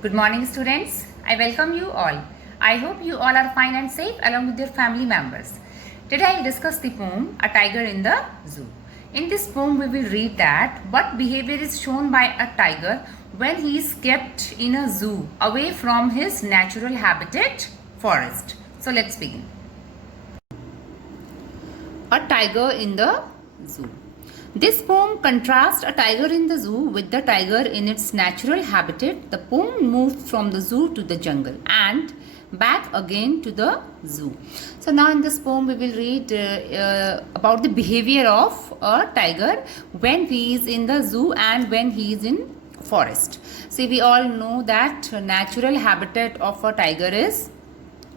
Good morning, students. I welcome you all. I hope you all are fine and safe along with your family members. Today I will discuss the poem A Tiger in the Zoo. In this poem, we will read that what behavior is shown by a tiger when he is kept in a zoo away from his natural habitat, forest. So let's begin. A tiger in the zoo. This poem contrasts a tiger in the zoo with the tiger in its natural habitat. The poem moved from the zoo to the jungle and back again to the zoo. So now in this poem we will read about the behavior of a tiger when he is in the zoo and when he is in forest. See, we all know that natural habitat of a tiger is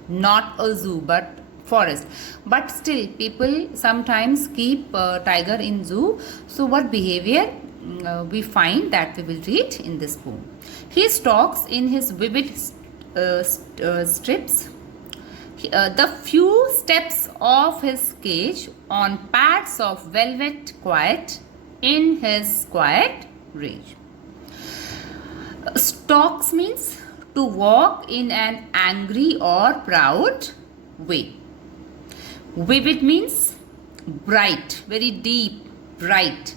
not a zoo but forest, but still people sometimes keep tiger in zoo. So what behavior we find, that we will read in this poem. He stalks in his vivid strips the few steps of his cage on pads of velvet quiet in his quiet rage. Stalks means to walk in an angry or proud way. Vivid means bright, very deep, bright.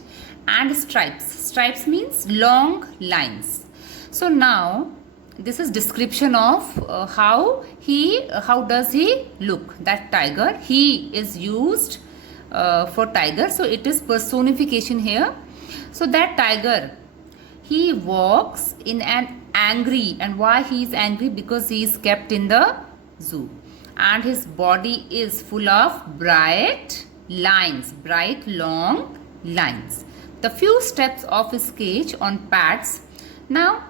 And stripes. Stripes means long lines. So now this is description of how does he look, that tiger. He is used for tiger, so it is personification here. So that tiger, he walks in an angry, and why he is angry? Because he is kept in the zoo. And his body is full of bright lines, bright long lines. The few steps of his cage on pads. Now,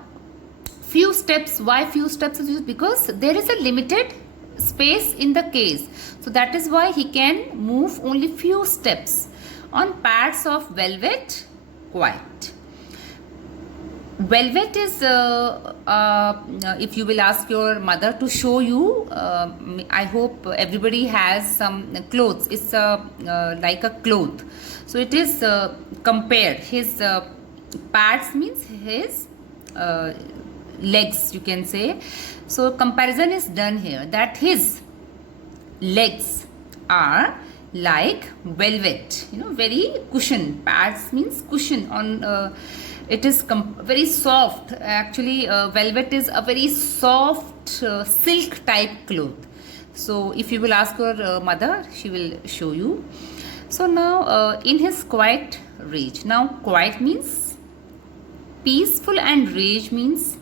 few steps, why few steps? Because there is a limited space in the cage. So that is why he can move only few steps on pads of velvet white. Velvet is, if you will ask your mother to show you, I hope everybody has some clothes. It's like a cloth. So it is compared. His pads means his legs, you can say. So comparison is done here, that his legs are like velvet, very cushion. Pads means cushion on. It is very soft. Actually, velvet is a very soft silk type cloth. So if you will ask your mother, she will show you. So now in his quiet rage. Now quiet means peaceful and rage means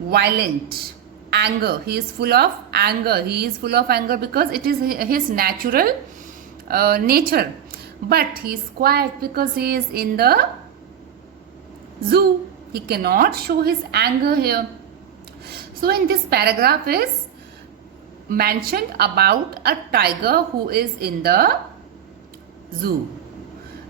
violent. Anger. He is full of anger. He is full of anger because it is his natural nature. But he is quiet because he is in the zoo. He cannot show his anger here. So in this paragraph is mentioned about a tiger who is in the zoo.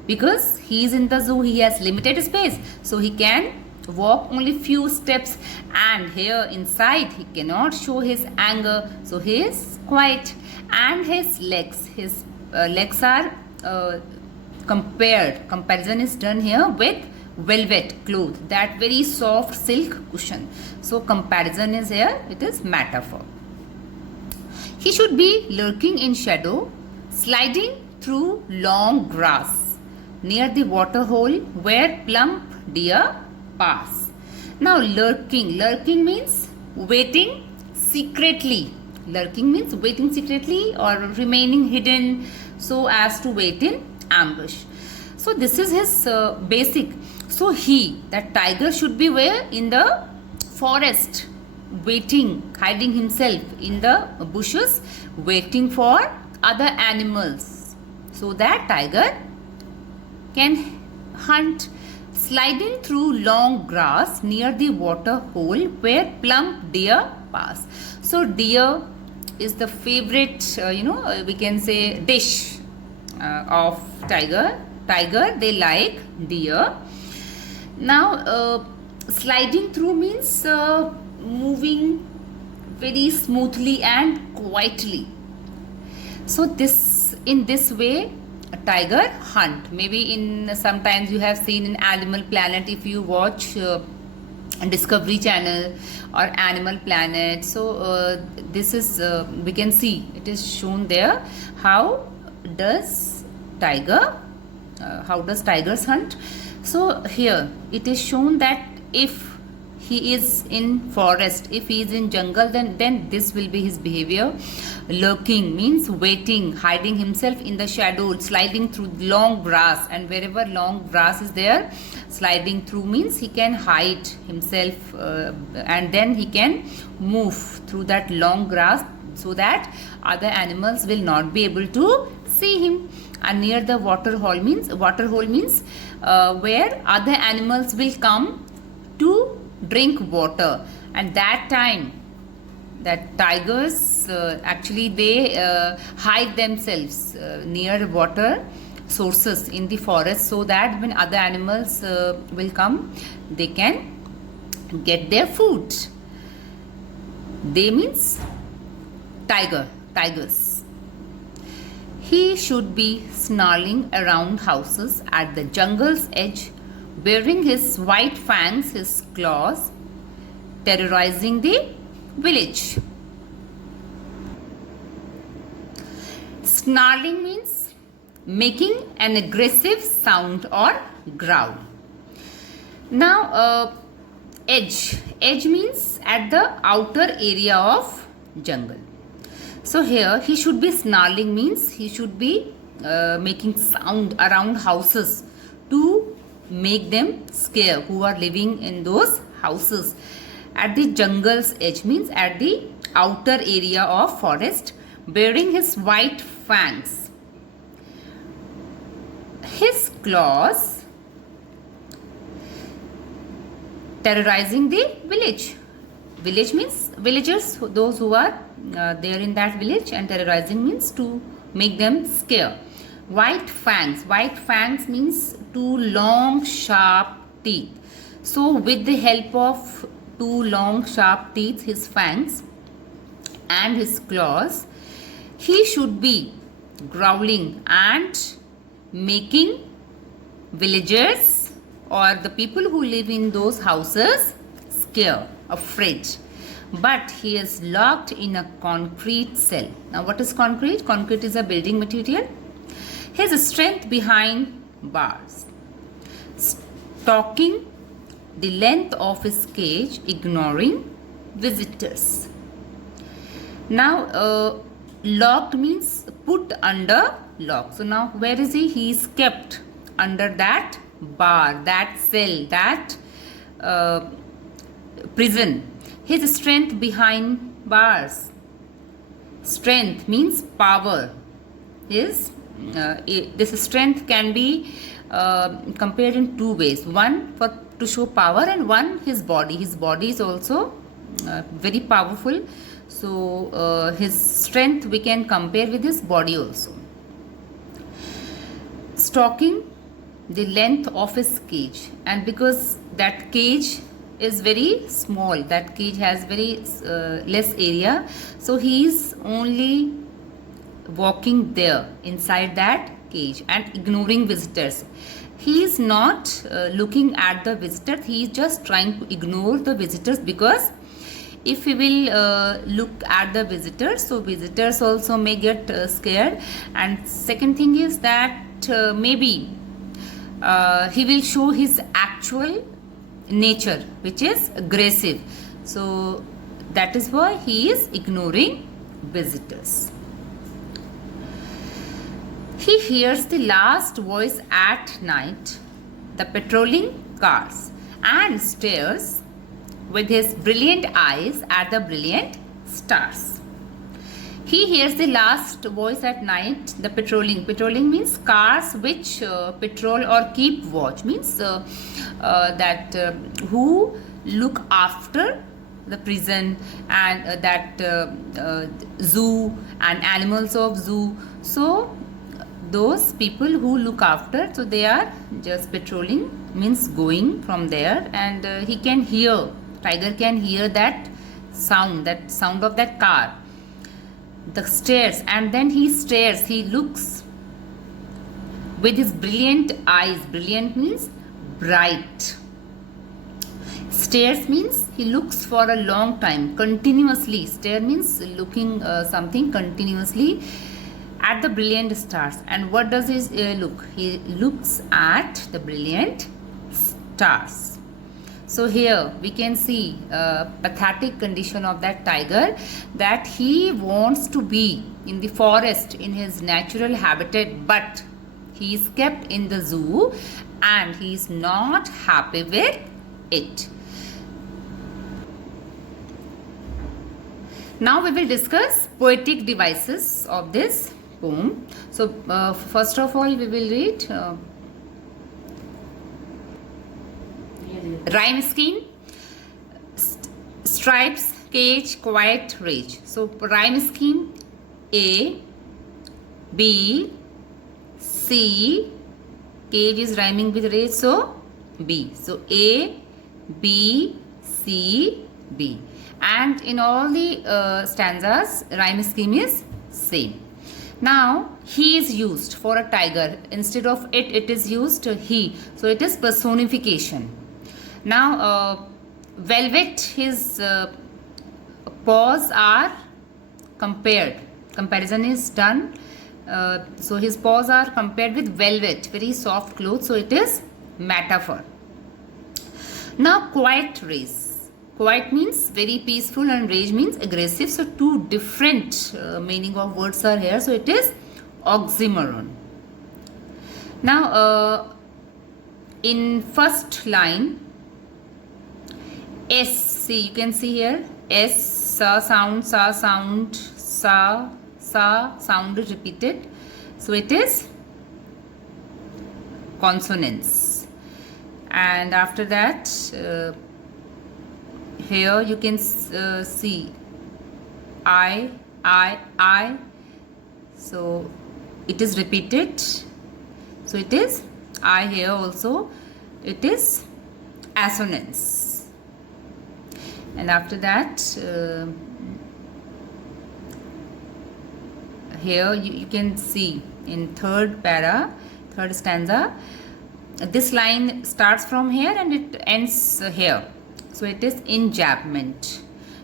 Because he is in the zoo, he has limited space. So he can walk only few steps, and here inside he cannot show his anger. So he is quiet. And his legs are compared. Comparison is done here with velvet cloth, that very soft silk cushion. So comparison is here, it is metaphor. He should be lurking in shadow, sliding through long grass near the water hole where plump deer pass. Now lurking means waiting secretly. Lurking means waiting secretly or remaining hidden so as to wait in ambush. So this is his basic. So that tiger should be where? In the forest, waiting, hiding himself in the bushes, waiting for other animals. So that tiger can hunt, sliding through long grass near the water hole where plump deer pass. So deer is the favorite, we can say dish of tiger. Tiger, they like deer. Now, sliding through means moving very smoothly and quietly. So in this way, a tiger hunt. Maybe sometimes you have seen in Animal Planet, if you watch Discovery Channel or Animal Planet. So this is we can see it is shown there. How does tigers hunt? So here it is shown that if he is in forest, if he is in jungle, then this will be his behavior. Lurking means waiting, hiding himself in the shadow, sliding through long grass, and wherever long grass is there, sliding through means he can hide himself and then he can move through that long grass so that other animals will not be able to see him. And near the water hole means where other animals will come to drink water, and that time that tigers actually they hide themselves near water sources in the forest, so that when other animals will come, they can get their food. They means tigers. He should be snarling around houses at the jungle's edge, baring his white fangs, his claws, terrorizing the village. Snarling means making an aggressive sound or growl. Now edge means at the outer area of jungle. So here he should be snarling means he should be making sound around houses to make them scare who are living in those houses. At the jungle's edge means at the outer area of forest, bearing his white fangs, his claws, terrorizing the village. Village means villagers, those who are there in that village, and terrorizing means to make them scare. White fangs means two long sharp teeth. So with the help of two long sharp teeth, his fangs and his claws, he should be growling and making villagers or the people who live in those houses scared, afraid. But he is locked in a concrete cell. Now what is concrete? Concrete is a building material. His strength behind bars, stalking the length of his cage, ignoring visitors. Now locked means put under lock. So now where is he? He is kept under that bar, that cell, that prison. His strength behind bars. Strength means power. This strength can be compared in two ways. One to show power, and one his body. His body is also very powerful. So his strength we can compare with his body also. Stalking the length of his cage, and because that cage is very small, that cage has very less area, so he is only walking there inside that cage and ignoring visitors. He is not looking at the visitors, he is just trying to ignore the visitors, because if he will look at the visitors, so visitors also may get scared. And second thing is that maybe he will show his actual nature, which is aggressive. So that is why he is ignoring visitors. He hears the last voice at night, the patrolling cars, and stares with his brilliant eyes at the brilliant stars. He hears the last voice at night, the patrolling. Patrolling means cars which patrol or keep watch, means that who look after the prison and that zoo and animals of zoo. So those people who look after, so they are just patrolling, means going from there, and he can hear, tiger can hear that sound of that car, the stairs, and then he stares, he looks with his brilliant eyes. Brilliant means bright. Stares means he looks for a long time, continuously. Stare means looking something continuously at the brilliant stars. And what does he look? He looks at the brilliant stars. So here we can see a pathetic condition of that tiger, that he wants to be in the forest in his natural habitat, but he is kept in the zoo and he is not happy with it. Now we will discuss poetic devices of this poem. So first of all we will read rhyme scheme, stripes, cage, quiet, rage. So rhyme scheme: A, B, C. Cage is rhyming with rage, so B. So A, B, C, B. And in all the stanzas, rhyme scheme is same. Now he is used for a tiger. Instead of it is used he. So it is personification. Now velvet, his paws are compared. Comparison is done. So his paws are compared with velvet, very soft clothes. So it is metaphor. Now quiet rage. Quiet means very peaceful and rage means aggressive. So two different meaning of words are here. So it is oxymoron. Now in first line, S, see, you can see here S, sa sound, sa sound is repeated. So it is consonants. And after that, here you can see I. So it is repeated. So it is I here also. It is assonance. And after that, here you can see in third stanza, this line starts from here and it ends here. So it is enjambment,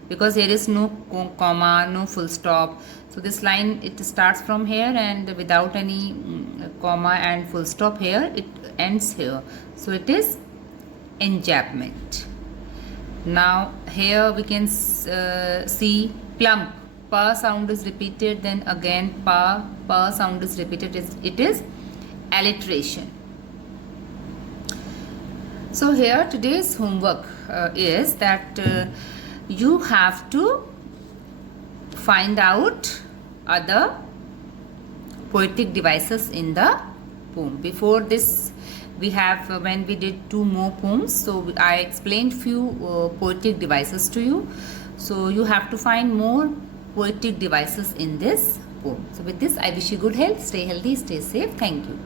because here is no comma, no full stop. So this line, it starts from here and without any comma and full stop here, it ends here. So it is enjambment. Now here we can see plump. Pa sound is repeated, then again pa sound is repeated. It is alliteration. So here today's homework is that you have to find out other poetic devices in the poem. Before this, we have when we did 2 more poems, so I explained few poetic devices to you. So you have to find more poetic devices in this poem. So with this, I wish you good health, stay healthy, stay safe. Thank you.